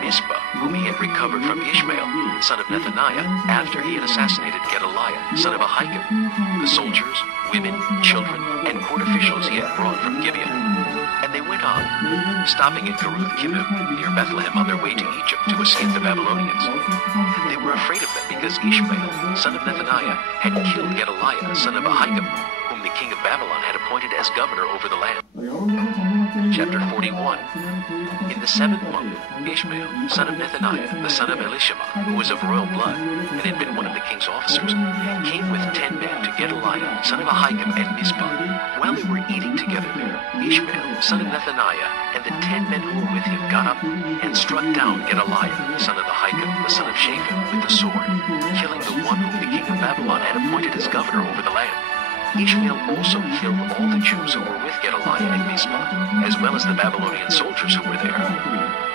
Mizpah, whom he had recovered from Ishmael, son of Nethaniah, after he had assassinated Gedaliah, son of Ahikam, the soldiers, women, children, and court officials he had brought from Gibeon. And they went on, stopping at Geruth-Kimmim, near Bethlehem, on their way to Egypt to escape the Babylonians. They were afraid of them because Ishmael, son of Nethaniah, had killed Gedaliah, son of Ahikam, whom the king of Babylon had appointed as governor over the land. Chapter 41. In the 7th month, Ishmael, son of Nethaniah, the son of Elishama, who was of royal blood, and had been one of the king's officers, came with 10 men to Gedaliah, son of Ahikam, at Mizpah. While they were eating together there, Ishmael, son of Nethaniah, and the 10 men who were with him got up and struck down Gedaliah, son of Ahikam, the son of Shaphan, with the sword, killing the one whom the king of Babylon had appointed as governor over the land. Ishmael also killed all the Jews who were with Gedaliah at Mizpah, as well as the Babylonian soldiers who were there.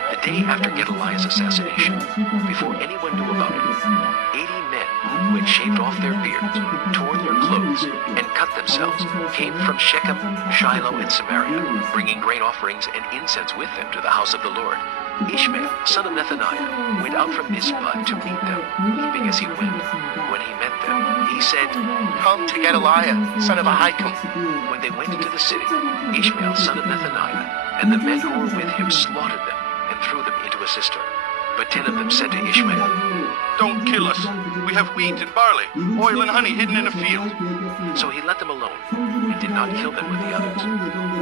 The day after Gedaliah's assassination, before anyone knew about it, 80 men who had shaved off their beards, torn their clothes, and cut themselves, came from Shechem, Shiloh, and Samaria, bringing grain offerings and incense with them to the house of the Lord. Ishmael, son of Nethaniah, went out from Mizpah to meet them, leaping as he went. When he met them, he said, "Come to Gedaliah, son of Ahikam." When they went into the city, Ishmael, son of Nethaniah, and the men who were with him slaughtered them and threw them into a cistern. But 10 of them said to Ishmael, "Don't kill us. We have wheat and barley, oil and honey hidden in a field." So he let them alone and did not kill them with the others.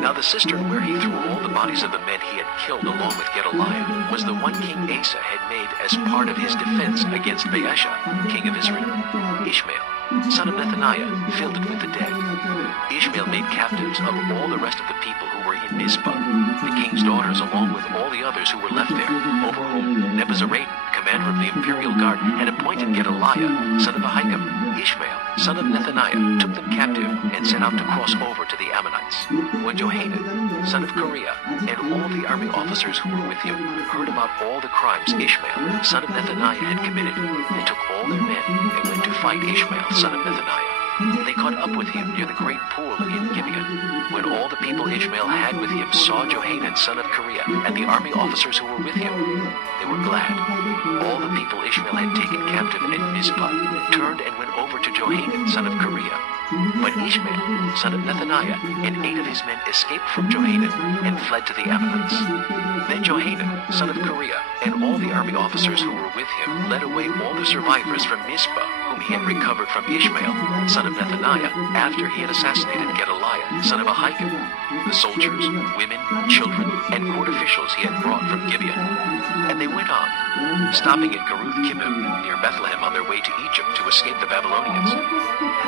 Now the cistern where he threw all the bodies of the men he had killed along with Gedaliah was the one King Asa had made as part of his defense against Baasha, king of Israel. Ishmael, son of Nethaniah, filled it with the dead. Ishmael made captives of all the rest of the people who were in Mizpah, the king's daughters along with all the others who were left there, over whom Nebuzaradan, commander of the imperial guard, had appointed Gedaliah, son of Ahikam. Ishmael, son of Nethaniah, took them captive and set out to cross over to the Ammonites. When Johanan, son of Kareah, and all the army officers who were with him heard about all the crimes Ishmael, son of Nethaniah, had committed, they took all their men and went to fight Ishmael, son of Nethaniah. They caught up with him near the great pool in Gibeon. When all the people Ishmael had with him saw Johanan, son of Kareah, and the army officers who were with him, they were glad. All the people Ishmael had taken captive at Mizpah turned and went over to Johanan, son of Kareah. But Ishmael, son of Nethaniah, and 8 of his men escaped from Johanan and fled to the Ammonites. Then Johanan, son of Kareah, and all the army officers who were with him led away all the survivors from Mizpah, whom he had recovered from Ishmael, son of Nethaniah, after he had assassinated Gedaliah, son of Ahikam, the soldiers, women, children, and court officials he had brought from Gibeon. And they went on, stopping at Geruth-Kimmim, near Bethlehem, on their way to Egypt to escape the Babylonians.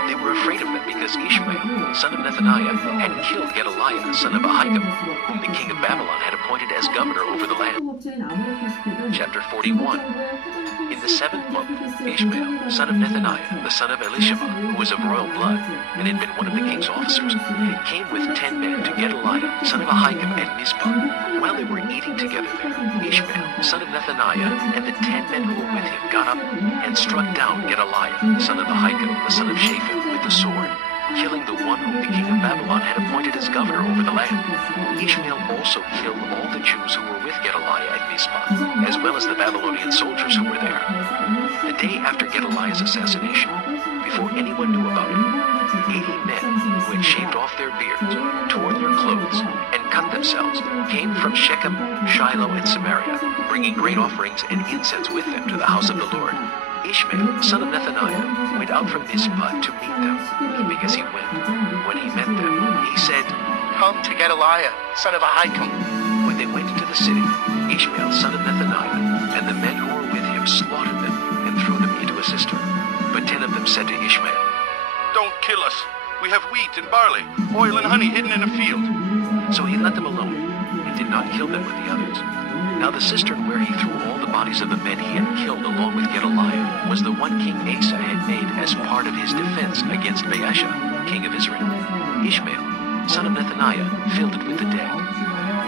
They were afraid of them because Ishmael, son of Nethaniah, had killed Gedaliah, son of Ahikam, whom the king of Babylon had appointed as governor over the land. Chapter 41. In the 7th month, Ishmael, son of Nethaniah, the son of Elishama, who was of royal blood, and had been one of the king's officers, came with 10 men to Gedaliah, son of Ahikam, at Mizpah. While they were eating together there, Ishmael, son of Nethaniah, and the 10 men who were with him got up and struck down Gedaliah, son of Ahikam, the son of Shaphan, with the sword, killing the one whom the king of Babylon had appointed as governor over the land. Ishmael also killed all the Jews who were with Gedaliah at Mizpah, as well as the Babylonian soldiers who were there. The day after Gedaliah's assassination, before anyone knew about it, 80 men who had shaved off their beards, torn their clothes, and cut themselves came from Shechem, Shiloh, and Samaria, bringing grain offerings and incense with them to the house of the Lord. Ishmael, son of Nethaniah, went out from Mizpah to meet them, leaping as he went. When he met them, he said, "Come to Gedaliah, son of Ahikam." When they went into the city, Ishmael, son of Nethaniah, and the men who were with him slaughtered them and threw them into a cistern. But 10 of them said to Ishmael, "Don't kill us. We have wheat and barley, oil and honey hidden in a field." So he let them alone and did not kill them with the others. Now the cistern where he threw all the bodies of the men he had killed along with Gedaliah was the one King Asa had made as part of his defense against Baasha, king of Israel. Ishmael, son of Nethaniah, filled it with the dead.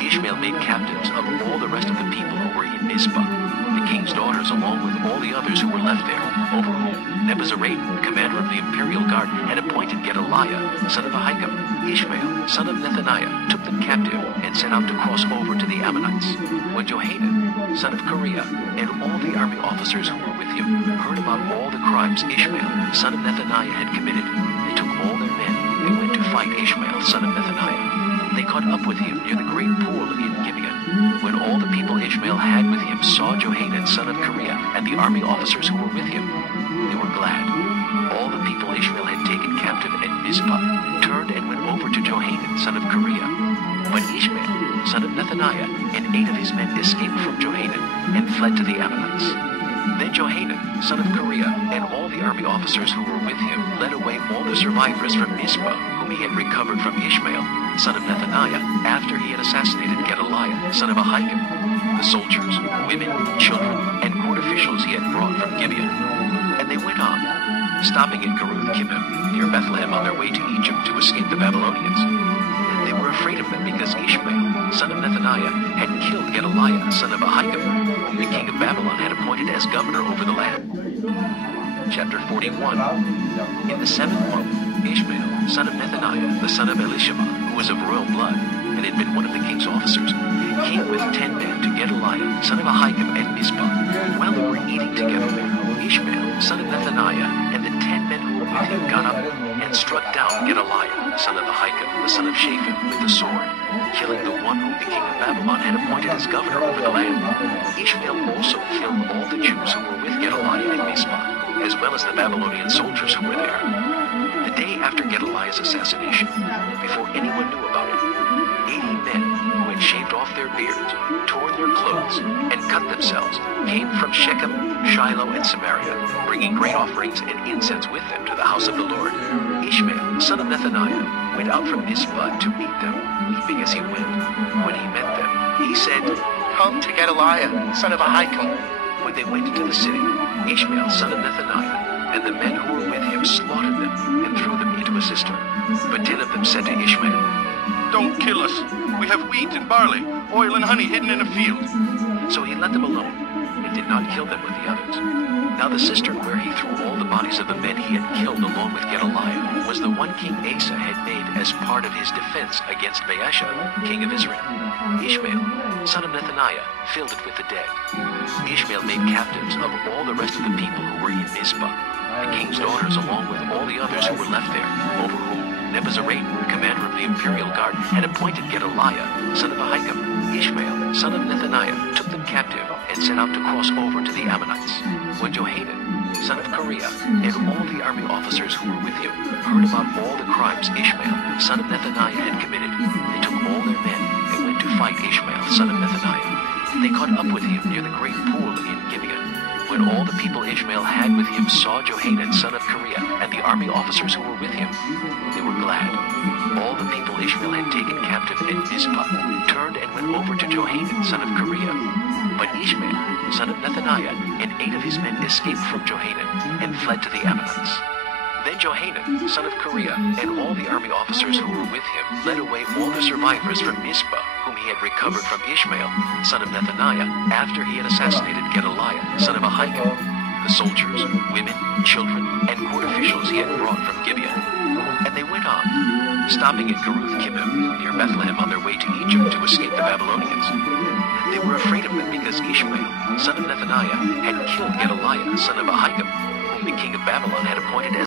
Ishmael made captives of all the rest of the people who were in Mizpah, the king's daughters along with all the others who were left there, over whom Nebuzaradan, commander of the imperial guard, had appointed Gedaliah, son of Ahikam. Ishmael, son of Nethaniah, took them captive and set out to cross over to the Ammonites. When Johanan, son of Kareah, and all the army officers who were with him heard about all the crimes Ishmael, son of Nethaniah, had committed. They took all their men and went to fight Ishmael, son of Nethaniah. They caught up with him near the great pool in Gibeon. When all the people Ishmael had with him saw Johanan, son of Kareah, and the army officers who were with him, they were glad. All the people Ishmael had taken captive at Mizpah turned and went over to Johanan, son of Kareah. But Ishmael, son of Nethaniah, and 8 of his men escaped from Johanan and fled to the Ammonites. Then Johanan, son of Kareah, and all the army officers who were with him led away all the survivors from Mizpah, whom he had recovered from Ishmael, son of Nethaniah, after he had assassinated Gedaliah, son of Ahikam, the soldiers, women, children, and court officials he had brought from Gibeon. And they went on, stopping at Geruth-Kimmim, near Bethlehem, on their way to Egypt to escape the Babylonians. They were afraid of them because Ishmael, son of Nethaniah, had killed Gedaliah, son of Ahikam, whom the king of Babylon had appointed as governor over the land. Chapter 41. In the 7th month, Ishmael, son of Nethaniah, the son of Elishama, who was of royal blood, and had been one of the king's officers, came with 10 men to Gedaliah, son of Ahikam, at Mizpah. While they were eating together there, Ishmael, son of Nethaniah, and the 10 men who were with him got up and struck down Gedaliah, son of Ahikam, the son of Shaphan, with the sword, killing the one whom the king of Babylon had appointed as governor over the land. Ishmael also killed all the Jews who were with Gedaliah at Mizpah, as well as the Babylonian soldiers who were there. The day after Gedaliah's assassination, before anyone knew about it, 80 men who had shaved off their beards, torn their clothes, and cut themselves came from Shechem, Shiloh, and Samaria, bringing grain offerings and incense with them to the house of the Lord. Ishmael, son of Nethaniah, went out from Mizpah to meet them, weeping as he went. When he met them, he said, "Come to Gedaliah, son of Ahikam." When they went into the city, Ishmael, son of Nethaniah, and the men who were with him slaughtered them and threw them into a cistern. But 10 of them said to Ishmael, "Don't kill us. We have wheat and barley, oil and honey hidden in a field." So he let them alone and did not kill them with the others. Now the cistern where he threw all the bodies of the men he had killed along with Gedaliah was the one King Asa had made as part of his defense against Baasha, king of Israel. Ishmael, son of Nethaniah, filled it with the dead. Ishmael made captives of all the rest of the people who were in Mizpah, the king's daughters along with all the others who were left there, over whom Nebuzaradan, commander of the imperial guard, had appointed Gedaliah, son of Ahikam. Ishmael, son of Nethaniah, took them captive and set out to cross over to the Ammonites. When Johanan, son of Kareah, and all the army officers who were with him heard about all the crimes Ishmael, son of Nethaniah, had committed, they took all their men and went to fight Ishmael, son of Nethaniah. They caught up with him near the great pool in Gibeon. When all the people Ishmael had with him saw Johanan, son of Kareah, and the army officers who were with him, they were glad. All the people Ishmael had taken captive at Mizpah turned and went over to Johanan, son of Kareah. But Ishmael, son of Nethaniah, and 8 of his men escaped from Johanan and fled to the Ammonites. Then Johanan, son of Kareah, and all the army officers who were with him led away all the survivors from Mizpah, whom he had recovered from Ishmael, son of Nethaniah, after he had assassinated Gedaliah, son of Ahikam, the soldiers, women, children, and court officials he had brought from Gibeon. And they went on, stopping at Geruth-Kimmim, near Bethlehem, on their way to Egypt to escape the Babylonians. They were afraid of them because Ishmael, son of Nethaniah, had killed Gedaliah, son of Ahikam, whom the king of Babylon had appointed as